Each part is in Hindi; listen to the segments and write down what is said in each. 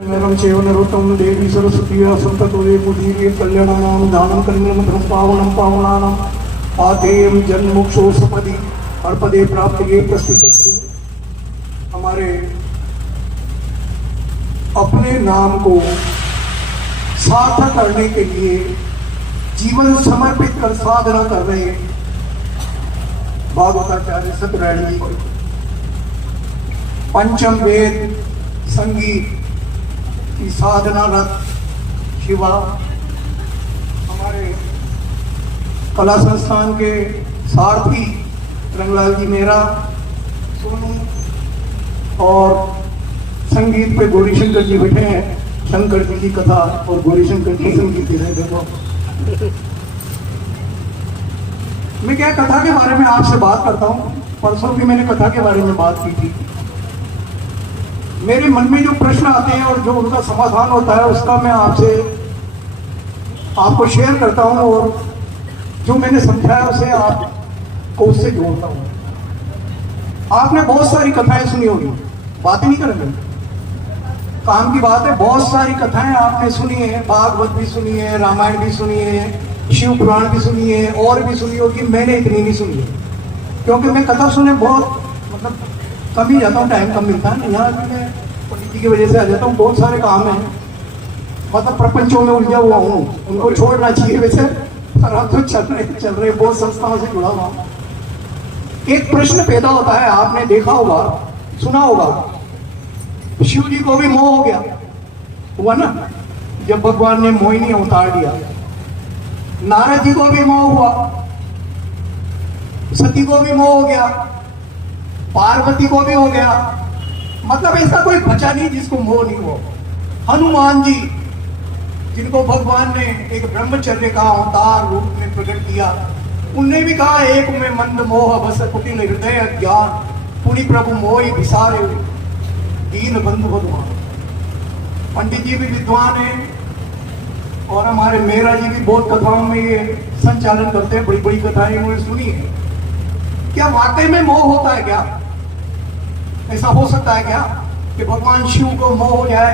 नरं चैव नरोत्तमं देवी सरस्वती व्यासं ततो जयमुदीरये कल्याणानां दानं कन्यमधुरं पावनं पावनानां पाथेयं जन्मोक्षो सपदि अर्पदे प्राप्तिये प्रस्थितस्य। हमारे अपने नाम को सार्थक करने के लिए जीवन समर्पित कर साधना कर रहे भागवताचार्य सत्यनारायण जी को पंचम वेद संगीत की साधना रत शिवा हमारे कला संस्थान के सारथी रंगलाल जी मेहरा, सोनू और संगीत पे गौरीशंकर जी बैठे हैं। शंकर जी की कथा और गौरीशंकर जी संगीत दे रहे। देखो मैं क्या कथा के बारे में आपसे बात करता हूँ। परसों भी मैंने कथा के बारे में बात की थी। मेरे मन में जो प्रश्न आते हैं और जो उनका समाधान होता है उसका मैं आपको शेयर करता हूं और जो मैंने समझाया उसे आपको उससे जोड़ता हूं। आपने बहुत सारी कथाएं सुनी होगी, बातें नहीं करेंगे, काम की बात है। बहुत सारी कथाएं आपने सुनी है, भागवत भी सुनी है, रामायण भी सुनी है, शिव पुराण भी सुनी है और भी सुनी होगी। मैंने इतनी नहीं सुनी है क्योंकि मैं कथा सुने बहुत कम ही जाता हूँ, टाइम कम मिलता है। यहाँ मैं पंडित जी की वजह से आ जाता हूँ, बहुत सारे काम हैं, प्रपंचों में उलझा हुआ हूँ, उनको छोड़ना चाहिए वैसे, पर अब तो चल रहे बहुत संस्थाओं से जुड़ा हुआ। एक प्रश्न पैदा होता है, आपने देखा होगा, सुना होगा, शिव जी को भी मोह हो गया हुआ ना, जब भगवान ने मोहिनी उतार दिया। नारद जी को भी मोह हुआ, सती को भी मोह हो गया, पार्वती को भी हो गया। मतलब ऐसा कोई बचा नहीं जिसको मोह नहीं हो। हनुमान जी जिनको भगवान ने एक ब्रह्मचर्य का अवतार रूप में प्रकट किया, उनने भी कहा एक में मंद मोह बस कुटिल हृदय ज्ञान पुनि प्रभु मोहि विसारे दीन बंधु भगवान। पंडित जी भी विद्वान हैं और हमारे मेहरा जी भी बहुत कथाओं में ये संचालन करते हैं, बड़ी बड़ी कथाएं उन्होंने सुनी है। क्या वाकई में मोह होता है? क्या ऐसा हो सकता है क्या कि भगवान शिव को मोह हो जाए,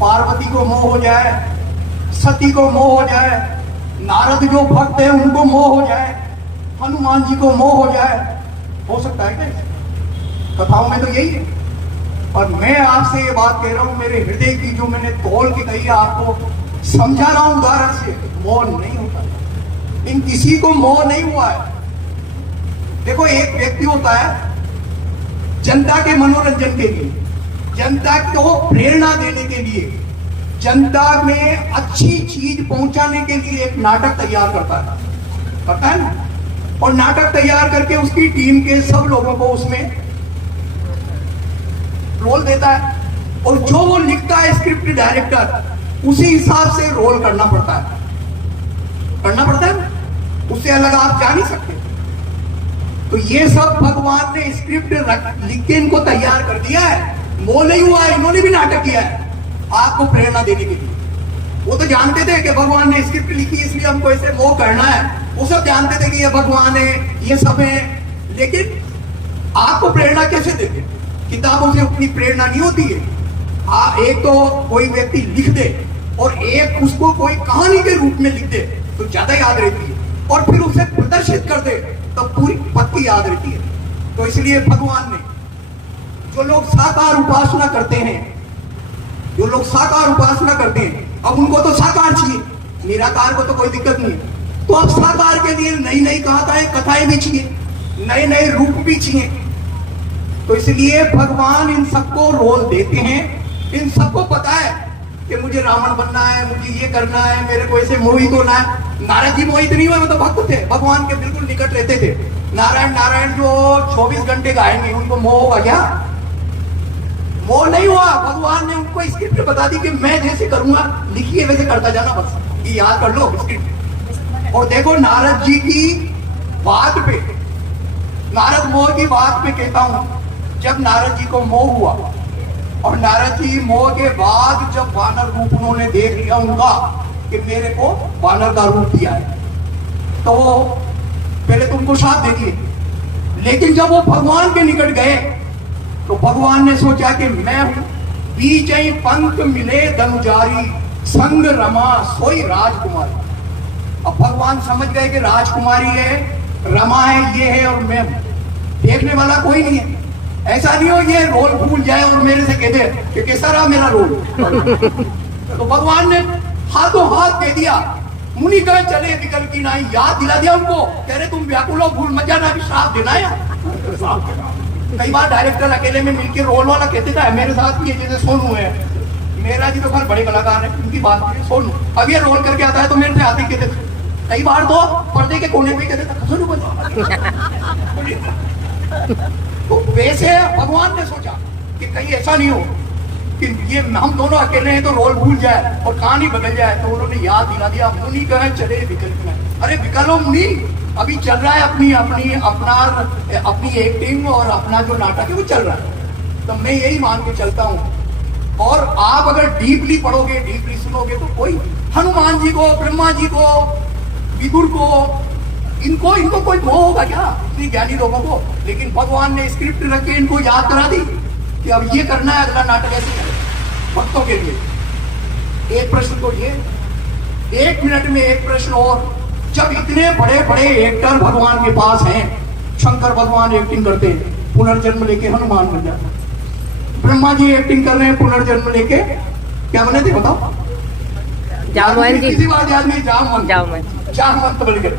पार्वती को मोह हो जाए, सती को मोह हो जाए, नारद जो भक्त है उनको मोह हो जाए, हनुमान जी को मोह हो जाए? हो सकता है क्या? कथाओं में तो यही है। और मैं आपसे ये बात कह रहा हूं, मेरे हृदय की जो मैंने तोल के कही है, आपको समझा रहा हूं उदाहरण से। मोह नहीं होता, इन किसी को मोह नहीं हुआ है। देखो एक व्यक्ति होता है जनता के मनोरंजन के लिए, जनता को प्रेरणा देने के लिए, जनता में अच्छी चीज पहुंचाने के लिए एक नाटक तैयार करता है ना, और नाटक तैयार करके उसकी टीम के सब लोगों को उसमें रोल देता है। और जो वो लिखता है स्क्रिप्ट डायरेक्टर, उसी हिसाब से रोल करना पड़ता है उससे अलग आप जा नहीं सकते। तो ये सब भगवान ने स्क्रिप्ट लिख के इनको तैयार कर दिया है। मोह नहीं हुआ है, इन्होंने भी नाटक किया है आपको प्रेरणा देने के लिए। वो तो जानते थे कि भगवान ने स्क्रिप्ट लिखी इसलिए हमको ऐसे मोह करना है, वो सब जानते थे कि ये भगवान है, ये सब है। लेकिन आपको प्रेरणा कैसे देते? किताबों से उतनी प्रेरणा नहीं होती है। एक तो कोई व्यक्ति लिख दे और एक उसको कोई कहानी के रूप में लिख दे तो ज्यादा याद रहती है, और फिर उसे प्रदर्शित कर दे तो पूरी पत्ती याद रहती है। तो इसलिए भगवान ने, जो लोग साकार उपासना करते हैं, अब उनको तो साकार चाहिए, निराकार को तो कोई दिक्कत नहीं है। तो अब साकार के लिए नई नई कथाएं भी चाहिए, नए नए रूप भी चाहिए। तो इसलिए भगवान इन सबको रोल देते हैं। इन सबको पता है कि मुझे रावण बनना है, मुझे ये करना है, मेरे को ऐसे मोहित होना है। नारद जी मोहित नहीं हुए, वो तो भक्त थे, भगवान के बिल्कुल निकट रहते थे। नारायण जो 24 घंटे गाएंगे, उनको मोह होगा क्या? मोह नहीं हुआ। भगवान ने उनको स्क्रिप्ट बता दी कि मैं जैसे करूंगा, लिखिए वैसे करता जाना, बस ये याद कर लो स्क्रिप्ट। और देखो नारद जी की बात पे, नारद मोह की बात पे कहता हूं, जब नारद जी को मोह हुआ और नारद जी मोह के बाद जब वानर रूप उन्होंने देख लिया उनका कि मेरे को वानर का रूप दिया है, तो पहले तो उनको साथ देखिए। लेकिन जब वो भगवान के निकट गए तो भगवान ने सोचा कि मैं हूं बीजई पंख मिले धनुजारी, संग रमा सोई राजकुमारी। अब भगवान समझ गए कि राजकुमारी है, रमा है, ये है और मैं, देखने वाला कोई नहीं है। ऐसा नहीं हो ये रोल भूल जाए और मेरे से कह दे कि कैसा रहा मेरा रोल। तो भगवान ने हाथों हाथ दे दिया। मुनि कहे चले विकल की नाई, याद दिला दिया उनको, कह रहे तुम व्याकुल हो, भूल मत जाना, अभी श्राप देना है। कई बार डायरेक्टर अकेले में मिलकर रोल वाला कहते था, मेरे साथ भी ये जैसे सोनू है, मेरा जी तो खैर बड़े कलाकार है, उनकी बात करें सोनू, अब ये रोल करके आता है तो मेरे से आते कहते थे, कई बार तो पर्दे के कोने पे कहते था सोनू बन। तो वैसे भगवान ने सोचा कि कहीं ऐसा नहीं हो कि ये हम दोनों अकेले हैं तो रोल भूल जाए और कहानी बदल जाए। तो उन्होंने याद दिला दिया, मुनि कहे चले विकल की नाई। अरे विकल हो मुनि, अभी चल रहा है अपनी एक्टिंग और अपना जो नाटक है वो चल रहा है, तो मैं यही मान के चलता हूँ। और आप अगर डीपली पढ़ोगे, डीपली सुनोगे तो कोई हनुमान जी को, ब्रह्मा जी को, विदुर को, इनको कोई मोह होगा क्या, इतनी ज्ञानी लोगों को? लेकिन भगवान ने स्क्रिप्ट रख के इनको याद करा दी कि अब ये करना है, अगला नाटक ऐसे करें भक्तों के लिए। एक प्रश्न तो ये, 1 मिनट में एक प्रश्न और। जब इतने बड़े बड़े एक्टर भगवान के पास हैं, शंकर भगवान एक्टिंग करते हैं, पुनर्जन्म लेके हनुमान बन जाते हैं। ब्रह्मा जी एक्टिंग कर रहे हैं, पुनर्जन्म लेके क्या बने थे बताओ? किसी बात याद नहीं, जामवंत बन गए।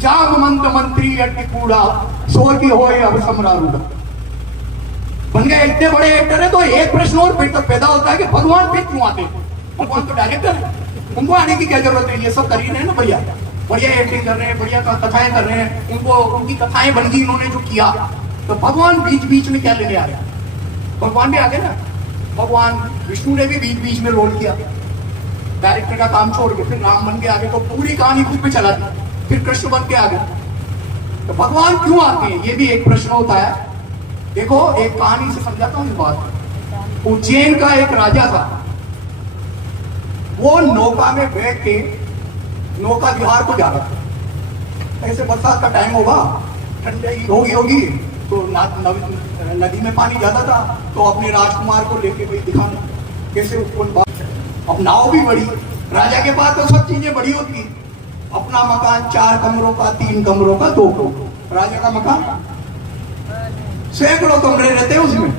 जामवंत मंत्री अट्टी कूड़ा, सो की होए अब सम्रारूढ़ बन गए। इतने बड़े एक्टर है तो एक प्रश्न और पैदा होता है कि भगवान फिर क्यों आते हैं? भगवान तो डायरेक्टर है, उनको आने की क्या जरूरत है? ये सब कर ही रहे हैं ना, बढ़िया बढ़िया एक्टिंग कर रहे हैं, बढ़िया कथाएं कर रहे हैं, उनको उनकी कथाएं बन गई, इन्होंने जो किया। तो भगवान बीच बीच में क्या लेने आ रहे हैं? भगवान भी आगे ना, भगवान विष्णु ने भी बीच बीच में रोल किया, डायरेक्टर का काम छोड़ के फिर राम बन के आगे, तो पूरी कहानी खुद पे चला दी, फिर कृष्ण बन के आगे। तो भगवान क्यों आते हैं, ये भी एक प्रश्न होता है। देखो एक कहानी से समझाता हूँ इस बात। उज्जैन का एक राजा था, वो नौका में बैठ के नौका विहार को जा रहा था। ऐसे बरसात का टाइम होगा, ठंडाई होगी तो नदी में पानी ज्यादा था, तो अपने राजकुमार को लेके भाई दिखाना कैसे उसको। अब नाव भी बड़ी, राजा के पास तो सब चीजें बड़ी होती, अपना मकान 4 कमरों का, 3 कमरों का, 2 कमरों, राजा का मकान सैकड़ों कमरे रहते हैं उसमें।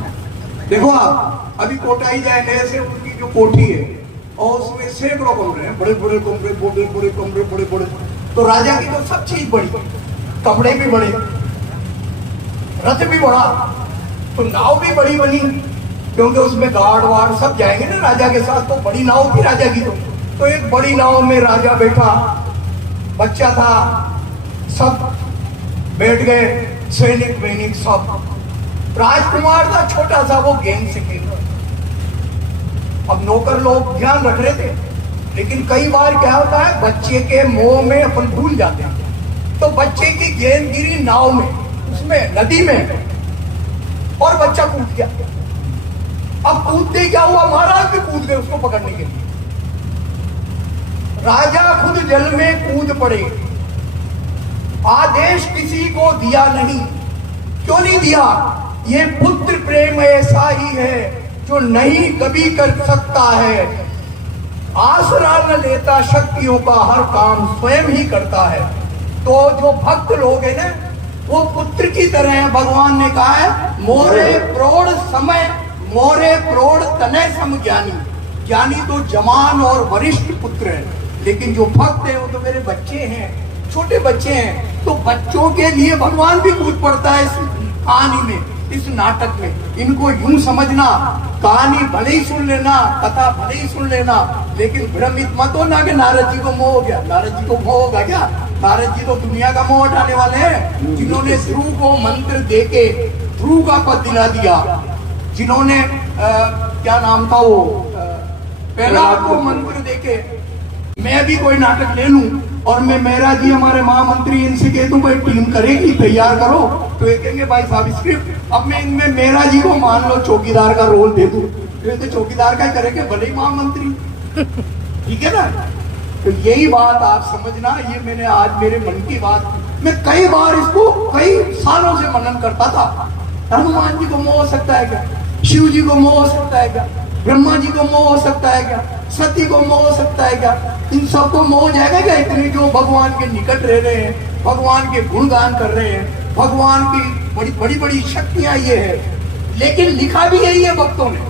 देखो आप अभी कोटाई जाए नए से, उनकी जो कोठी है और उसमें सैकड़ों कमरे हैं, बड़े बड़े कमरे, बड़े कमरे, बड़े बड़े। तो राजा की तो सब चीज बड़ी, कपड़े भी बड़े, रथ भी बड़ा, तो नाव भी बड़ी बनी, क्योंकि उसमें गार्ड वार्ड सब जाएंगे ना राजा के साथ, तो बड़ी नाव थी राजा की। तो एक बड़ी नाव में राजा बैठा, बच्चा था, सब बैठ गए, सैनिक वैनिक सब। राजकुमार था छोटा सा, वो गेंद से खेल रहा। अब नौकर लोग ध्यान रख रहे थे, लेकिन कई बार क्या होता है, बच्चे के मोह में अपन भूल जाते हैं। तो बच्चे की गेंद गिरी नाव में, उसमें नदी में, और बच्चा कूद गया। अब कूदते क्या हुआ, महाराज भी कूद गए उसको पकड़ने के लिए। राजा खुद जल में कूद पड़े, आदेश किसी को दिया नहीं। क्यों नहीं दिया? ये पुत्र प्रेम ऐसा ही है जो नहीं कभी कर सकता है, आसरा न लेता शक्तियों का, हर काम स्वयं ही करता है। तो जो भक्त लोग हैं ना, वो पुत्र की तरह है। भगवान ने कहा है, मोरे प्रौढ़ समय, मोरे प्रौढ़ तनय सम ज्ञानी। ज्ञानी तो जवान और वरिष्ठ पुत्र है, लेकिन जो भक्त है वो तो मेरे बच्चे हैं, छोटे बच्चे हैं। तो बच्चों के लिए भगवान भी कूद पड़ता है इस कहानी में, इस नाटक में। इनको यूं समझना, कहानी भले ही सुन लेना, कथा भले ही सुन लेना, लेकिन भ्रमित मत होना कि नारद जी को मोह हो गया। नारद जी को मोह होगा क्या? नारद जी तो दुनिया का मोह हटाने वाले हैं, जिन्होंने ध्रुव को मंत्र देके ध्रुव का पद दिला दिया, जिन्होंने क्या नाम था वो, प्रहलाद को मंत्र देके। मैं भी कोई नाटक ले लूं और मैं मेरा जी हमारे महामंत्री इनसे कह दूं भाई टीम करेगी, तैयार करो, तो ये कहेंगे भाई साहब स्क्रिप्ट। अब मैं इनमें मेरा जी को मान लो चौकीदार का रोल दे दूं, तो चौकीदार का करेंगे, भले ही महामंत्री। ठीक है ना? तो यही बात आप समझना, ये मैंने आज मेरे मन की बात, मैं कई बार इसको कई सालों से मनन करता था। हनुमान जी को मोह हो सकता है क्या? शिव जी को मोह हो सकता है क्या? ब्रह्मा जी को मोह हो सकता है क्या? सती को मोह हो सकता है क्या? इन सबको मोह हो जाएगा क्या? इतने जो भगवान के निकट रह रहे हैं, भगवान के गुणगान कर रहे हैं, भगवान की बड़ी बड़ी बड़ी शक्तियां ये है। लेकिन लिखा भी यही है भक्तों ने,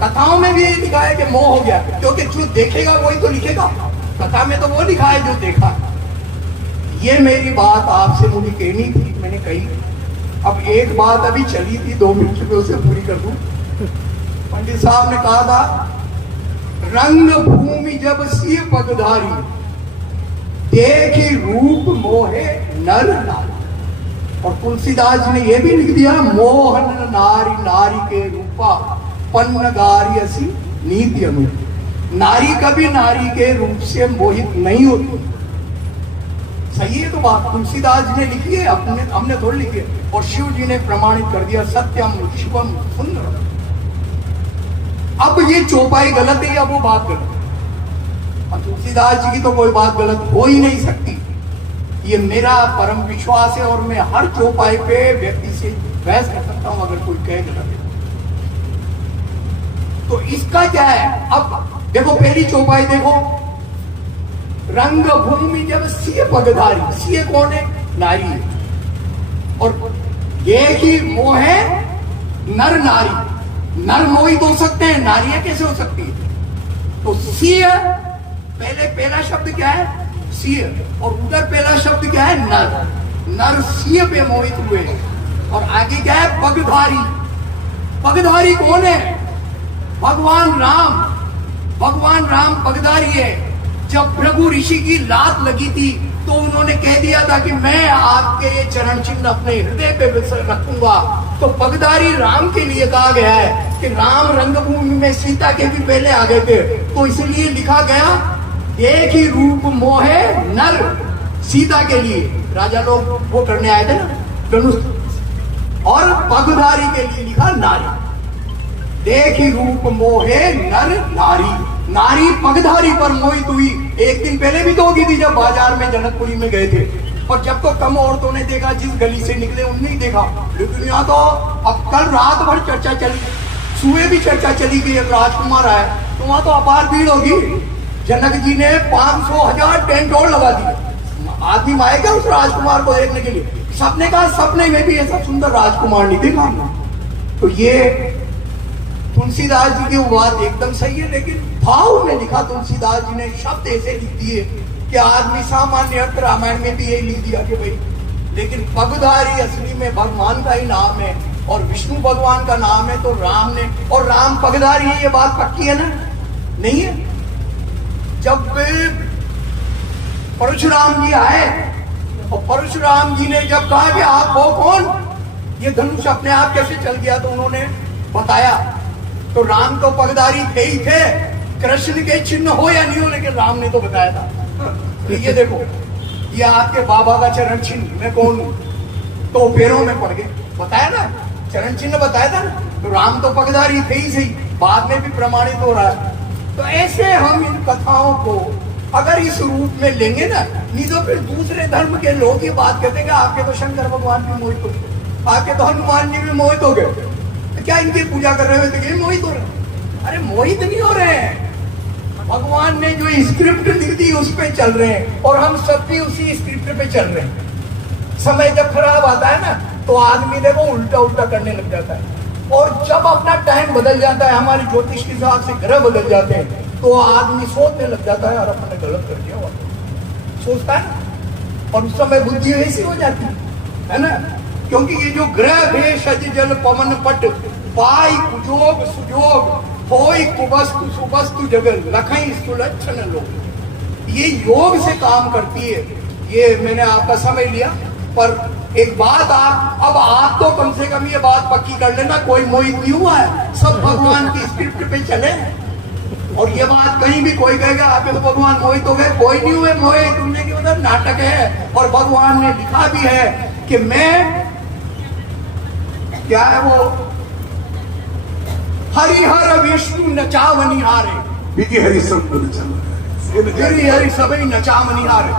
कथाओं में भी यही लिखा है कि मोह हो गया, क्योंकि जो देखेगा वही तो लिखेगा। कथा में तो वो लिखा है जो देखा। ये मेरी बात आपसे मुझे कहनी थी, मैंने कही। अब एक बात अभी चली थी 2 मिनट में, उसे पूरी कर दूं। पंडित साहब ने कहा था, रंग भूमि जब सिय पगधारी, देखी रूप मोहे नर नारी। और तुलसीदास जी ने यह भी लिख दिया, मोहन नारी नारी के रूपा, पन्न गारी असी नीति अनुरूप। नारी कभी नारी के रूप से मोहित नहीं होती। सही है तो बात तुलसीदास जी ने लिखी है, हमने थोड़ी लिखी है। और शिव जी ने प्रमाणित कर दिया, सत्यम शिवम सुंदर। अब ये चौपाई गलत है या वो बात गलत है? और तुलसीदास जी की तो कोई बात गलत हो ही नहीं सकती। ये मेरा परम विश्वास है और मैं हर चौपाई पे व्यक्ति से बहस कर सकता हूं अगर कोई कहे गलत है। तो इसका क्या है? अब देखो पहली चौपाई देखो, रंग भूमि जब सिय पगधारी, सिय कौन है? नारी है। और ये ही मोह है नर नारी। नर मोहित हो सकते हैं, नारियां कैसे हो सकती है? तो सिय पहले पहला शब्द क्या है? सिय। और उधर पहला शब्द क्या है? नर। नर सिय पे मोहित हुए। और आगे क्या है? पगधारी। पगधारी कौन है? भगवान राम। भगवान राम पगधारी है। जब भृगु ऋषि की लात लगी थी तो उन्होंने कह दिया था कि मैं आपके ये चरण चिन्ह अपने हृदय पे रखूंगा। तो पगधारी राम के लिए कहा गया है कि राम रंगभूमि में सीता के भी पहले आ गए थे, तो इसलिए लिखा गया, एक ही रूप मोहे नर। सीता के लिए राजा लोग वो करने आए थे ना, धनुष। और पगधारी के लिए लिखा नारी। देख ही रूप मोहे नर नारी। नारी पगधारी पर मोहित हुई। एक दिन पहले भी तो होगी थी जब बाजार में जनकपुरी में गए थे, और जब तो कम औरतों ने देखा, जिस गली से निकले उनने ही देखा। लेकिन यहाँ तो अब कल रात भर चर्चा चली, सुबह भी चर्चा चली गई, राजकुमार आया तो वहां तो अपार भीड़ होगी। जनक जी ने 500,000 टेंट और लगा दिए। आदमी आए क्या उस राजकुमार को देखने के लिए? सबने कहा सपने में भी ऐसा सुंदर राजकुमार नहीं देखा हमने। तो ये तुलसीदास जी की बात एकदम सही है, लेकिन भाव में लिखा तुलसीदास जी ने, शब्द ऐसे लिख दिए कि आदमी सामान्य अर्थ रामायण में भी यही लिख दिया कि भाई, लेकिन पगधारी असली में भगवान का ही नाम है और विष्णु भगवान का नाम है। तो राम ने, और राम पगधारी है, ये बात पक्की है ना? नहीं है। जब परशुराम जी आए और परशुराम जी ने जब कहा कि आप हो कौन, ये धनुष अपने आप कैसे चल गया, तो उन्होंने बताया। तो राम तो पगधारी थे ही थे, कृष्ण के चिन्ह हो या नहीं हो, लेकिन राम ने तो बताया था। तो ये देखो, ये आपके बाबा का चरण चिन्ह, मैं कौन हूं? तो पैरों में पड़ गए, बताया ना, चरण चिन्ह बताया था ना। तो राम तो पगधारी थे ही सही, बाद में भी प्रमाणित हो रहा है। तो ऐसे हम इन कथाओं को अगर इस रूप में लेंगे ना, नहीं तो फिर दूसरे धर्म के लोग ये बात कहते हैं कि आपके तो शंकर भगवान भी मोहित हो गए, आपके तो हनुमान जी भी मोहित हो गए, तो क्या इनकी पूजा कर रहे हो तो ये मोहित हो रहे हैं? अरे मोहित नहीं हो रहे हैं, भगवान ने जो स्क्रिप्ट दी थी उस पे चल रहे हैं, और हम सब भी उसी स्क्रिप्ट पे चल रहे हैं। समय जब खराब आता है ना, तो आदमी देखो उल्टा उल्टा करने लग जाता है, और जब अपना टाइम बदल जाता है, हमारी ज्योतिष के हिसाब से ग्रह बदल जाते हैं, तो आदमी सोचने लग जाता है और अपने गलत कर दिया हुआ सोचता है, और उस समय बुद्धि वैसी हो जाती है ना। क्योंकि ये जो ग्रह भेष जल पवन पट पाई कुजोग सुजोग होई कुवस्तु सुवस्तु जगल लखई सुलक्षण लोग, ये योग से काम करती है। ये मैंने आपका समय लिया, पर एक बात आप तो कम से कम ये बात पक्की कर लेना, कोई मोहित नहीं हुआ है, सब भगवान की स्क्रिप्ट पे चले। और ये बात कहीं भी कोई कहेगा आपके तो भगवान मोहित हो गए, कोई नहीं हुए मोहित, उनने की मतलब नाटक है। और भगवान ने लिखा भी है कि मैं क्या है वो, हरिहर विष्णु नचावनी हारे, हरि सबको हरि सभी नचावनी हारे,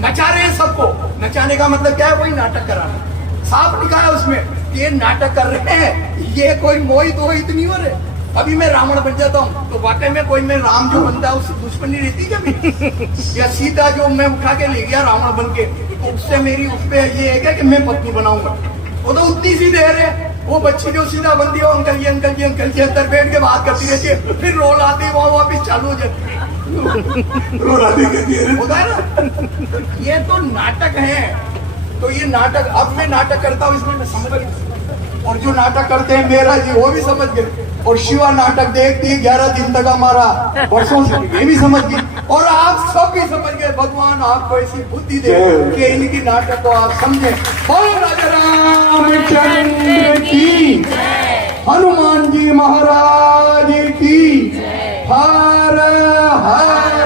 नचा रहे हैं सबको। नचाने का मतलब क्या है? वही नाटक कराना। साफ लिखा है उसमें, ये नाटक कर रहे हैं, ये कोई मोहित वोहित नहीं हो रहे। अभी मैं रावण बन जाता हूँ तो वाकई में कोई मैं राम जो बनता है उससे दुश्मनी रहती क्या मेरी? या सीता जो मैं उठा के ले गया रावण बन के, तो उससे मेरी उस पे ये है क्या कि मैं पत्नी बनाऊंगा? वो तो उतनी सी देर है, वो बच्ची जो सीधा बनती है अंकल जी अंकल जी अंकल जी अंदर बैठ के बात करती रहती है, फिर रोल आती है वहां वापिस चालू हो जाती है, रोल आती होता है ना। ये तो नाटक है। तो ये नाटक, अब मैं नाटक करता हूँ इसमें मैं समझ गया, और जो नाटक करते हैं मेरा जी वो भी समझ गए, और शिवा नाटक देखती है 11 दिन तक हमारा वर्षों से, ये भी समझ गई, और आप सब भी समझ गए। भगवान आपको ऐसी बुद्धि दे कि इनकी नाटक को आप समझे। बोलो राजा रामचंद्र की, हनुमान जी महाराज की, हर हर